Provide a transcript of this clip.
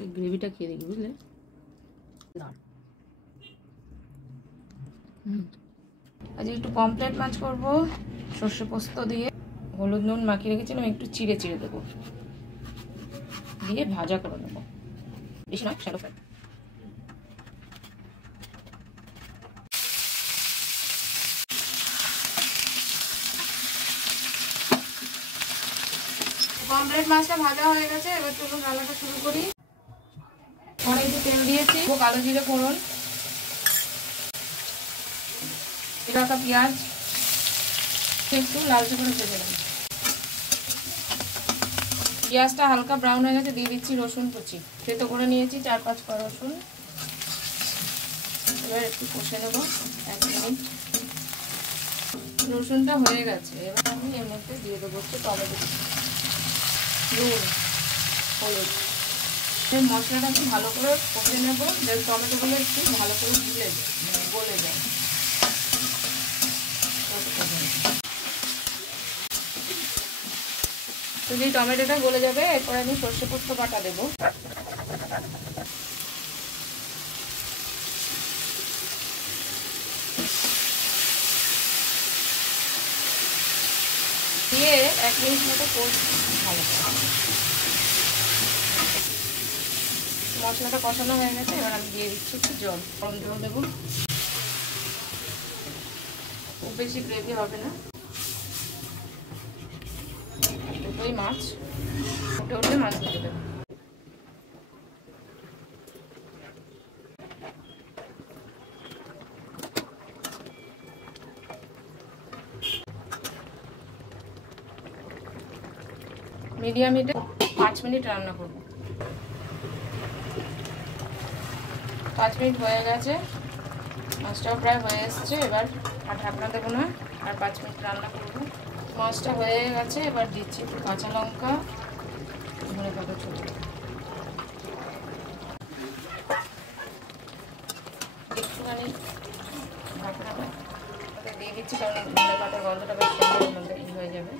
এই গ্রেভিটা খেয়ে দেখি, বুঝলে? আজ একটু পমফ্রেট মাছ করবো সর্ষে পোস্ত দিয়ে। হলুদ নুন মাখিয়ে রেখেছিলাম, একটু চিড়ে চিড়ে দেবো, দিয়ে ভাজা করে নেবো, বেশি নয়, শ্যালো ফ্রাই। পমফ্রেট মাছটা ভাজা হয়ে গেছে, এবার চলুন রান্নাটা শুরু করি। অনেকটা তেল দিয়েছি, কালো জিরে ফোড়ন, রাখা পেঁয়াজ একটু লালচে করে ভেজে নেব। পেঁয়াজটা হালকা ব্রাউন হয়ে গেছে, দিয়ে দিচ্ছি রসুন কুচি, থেতো করে নিয়েছি 4-5 কোয়া রসুন। এবার একটু কষে নেব 1 মিনিট। রসুনটা হয়ে গেছে, এবার আমি এর মধ্যে দিয়ে দেবো একটু টমেটো, নুন, হলুদ। মশলাটা একটু ভালো করে কষে নেব, যাতে টমেটোগুলো একটু ভালো করে গলে যায়। যদি টমেটোটা গলে যাবে, এরপর আমি সর্ষে পোস্ত বাটা দেব। দিয়ে 1 মিনিট মতো কষবো ভালো করে। মশলাটা কষানো হয়ে গেছে, এবার আমি দিয়ে দিচ্ছি একটু জল, গরম জল দেবো। খুব বেশি গ্রেভি হবে না, দুটোই মাছ, উঠে উঠে মাছ দিয়ে দেবো। মিডিয়াম হিটে 5 মিনিট রান্না করব। 5 মিনিট হয়ে গেছে, মাছটাও প্রায় হয়ে এসছে। এবার আর ঢাকনা দেবো না, আর 5 মিনিট রান্না করবো। মাছটা হয়ে গেছে, এবার দিচ্ছি একটু কাঁচা লঙ্কা, ধনে পাতা ছোটো, একটুখানি ঢাকনাটা দিয়ে দিচ্ছি, কারণ ধনে পাতার গন্ধটা বেশ সুন্দর হয়ে যাবে।